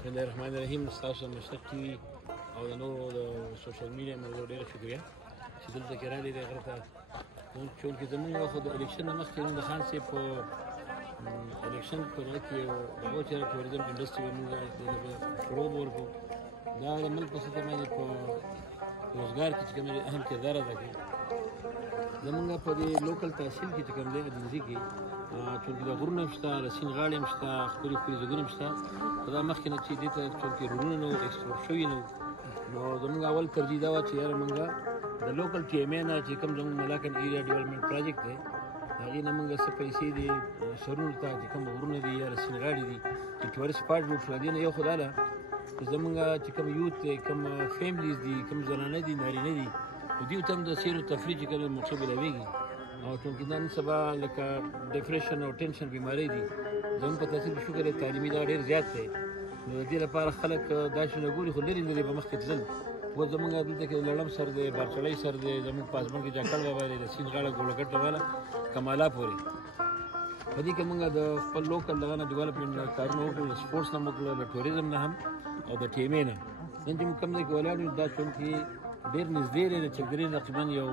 بسم الله الرحمن الرحیم. ستاسو د مشرق ټي وي او د نورو د سوشل میډیا ملګرو ډېره شکریه چې دلته کې راغلي دې غره ته. چونکې زموږ خو د الیکشن نه مخکې د خان صاحب په الیکشن په هغه کې هغه چې ټوریزم انډسټري به موږ شروع ورکړو. دا د ملک په سطح باندې په روزګار کې چې کوم اهم کردار ادا کوي. زموږ په دې لوکل تحصیل کې چې کوم دی دنځي کې چونکې د غرونه هم شته، د سیند غاړې هم شته، ښکلي ښکلي ځایونه هم شته. خو دا مخکې نه چې دې ته چونکې روډونه نه وو ایکسپورټ شوي نه وو، نو زموږ اول ترجیح دا وه چې یاره موږ د لوکل ټي ایم اے نه چې کوم زموږ ملاکنډ ایریا ډیولپمنټ پروجیکټ دی هغې نه موږ څه پیسې دي سرونو ته چې کوم غرونه دي یا د سیند غاړې دي چې ټورسټ سپاټ جوړ شو. دې نه یو خو دا ده چې زموږ چې کوم یوت دی، کوم فیملیز دي، کوم زنانه دي، نارینه دي، نو دوی ته هم د سیر و تفریح چې کوم موقع ملاویږي. او چونکې نن سبا لکه ډپریشن او ټینشن بیمارۍ دي زموږ په تحصیل کې شکر دی تعلیمي دا ډېر زیات دی. نو د دې لپاره خلک دا شنه ګوري خو لرې لرې به مخکې تلل. اوس زموږ دلته کې لړم سر دی، بارچړی سر دی، زموږ په آسمان کې جاکړ بابا دی، د سیند غاړه ګولګټ والا کمالا پورې. په دې کې موږ د خپل لوکل دغه نه ډیولپمنټ کارونه وکړل، د سپورټس نه هم وکړل، د ټوریزم نه هم او د ټي ایم اے نه. نن چې موږ کوم ځای کې ولاړ یو دا چونکې ډېر نږدې دی، د چکدرې تقریبا یو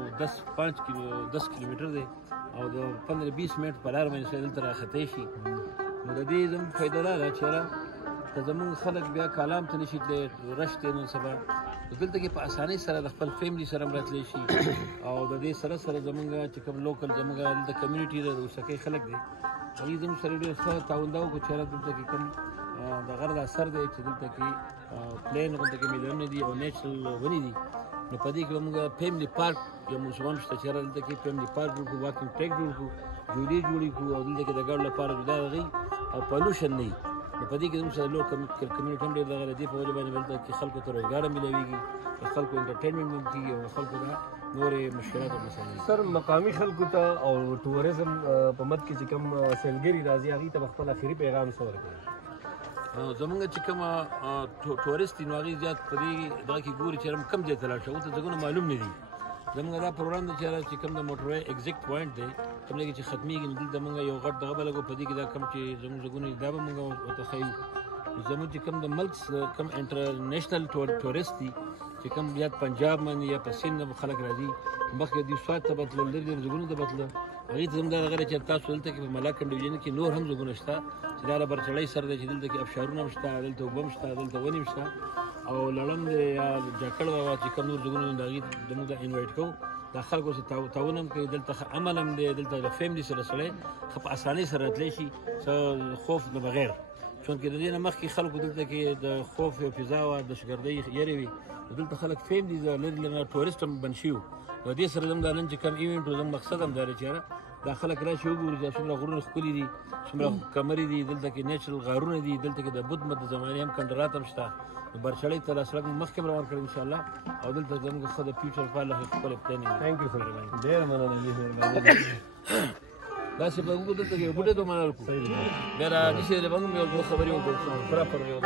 10 کیلومتر دی او د 15-20 منټ په لار باندې سړی دلته راخطی شي. نو د دې زموږ فایده دا ده چې یاره که زموږ خلک بیا کالام ته نشي تللی، رش دی نن سبا، دلته کې په اسانۍ سره د خپل فیملي سره هم راتلی شي. او د دې سره سره زموږ چې کوم لوکل زموږ دلته کمیونټي ده، د اوسکۍ خلک دی، هغوی زموږ سره ډېر ښه تعاون دا وکړو چې یاره دلته کې کوم د غره دا سر دی چې دلته کې پلین غونته کې میدانونه دي او نیچرل ونې دي. نو په دې کې به موږ فیملی پارک یو موسمان شته چې یاره دلته کې فیملی پارک جوړ کړو، واکینګ ټریک جوړ کړو، جولې جوړې کړو او دلته کې د ګاډو لپاره جدا هغوی او پالوشن نه وي. نو په دې کې زموږ سره لوکل کمیونټي هم ډېر دغه د دې په وجه باندې دلته کې خلکو ته روزګار هم میلاویږي، د خلکو انټرټینمنټ هم کېږي او خلکو ته نورې مشکلات هم مسایل. سر مقامي خلکو ته او ټوریزم په مد کې چې کوم سیلګري راځي هغوی ته به خپل اخري پیغام څه ورکوي؟ زمونږ چې کومه ټورسټ دي نو هغوی زیات په دې دغه کې ګوري چې کوم ځای ته لاړ شي، ورته ځایونه معلوم نه دي. زمونږ دا پروګرام دی چې کوم د موټروی ایگزیکټ پوینټ دی کوم ځای کې چې ختمېږي نو دلته موږ یو غټ دغه به لګو، په دې کې دا کوم چې زموږ ځایونه دي دا به موږ ورته ښیو. زموږ چې کوم د ملک کوم انټرنیشنل ټورسټ دي چې کوم یا پنجاب باندې یا په سند نه خلک راځي، مخکې دوی سوات ته به تلل، لرې لرې ځایونو ته به تلل، هغوی ته زموږ دغه چې تاسو دلته کې په ملاکنډ ډویژن کې نور هم ځایونه شته چې دا برچړی سر دی چې دلته کې ابشارونه هم شته، دلته اوبه هم شته، دلته ونې هم شته او لړم دی یا جاکړ بابا چې کوم نور ځایونه دي هغوی زموږ دا انوایټ کوو. دا خلکو سره تعاون هم کوي، دلته ښه امن هم دی، دلته د فیملي سره سړی ښه په اسانۍ سره راتلی شي څه خوف نه بغیر. چونکې د دې نه مخکې خلکو دلته کې د خوف یو فضا وه، د شګردۍ یېرې وي، دلته خلک فیملي لرې لرې ټورسټ هم بند شوي وو. نو دې سره زموږ دا نن چې کوم ایونټ و زموږ مقصد هم دا دی چې یاره دا خلک راشي وګوري دا څومره غرونه ښکلي دي، څومره کمرې دي، دلته کې نیچرل غارونه دي، دلته کې د بت مت د زمانې هم کندرات هم شته. نو برچړی ته سړک مخکې هم روان کړی انشاءالله او دلته زموږ ښه د فیوچر لپاره خپل پلانینګ. تھینک یو سر، ډېره مننه. داسې به وګورو دلته کې یو بوټی ته منل کړو بیا را نیسې د به هم یو خبرې وکړو پراپر یو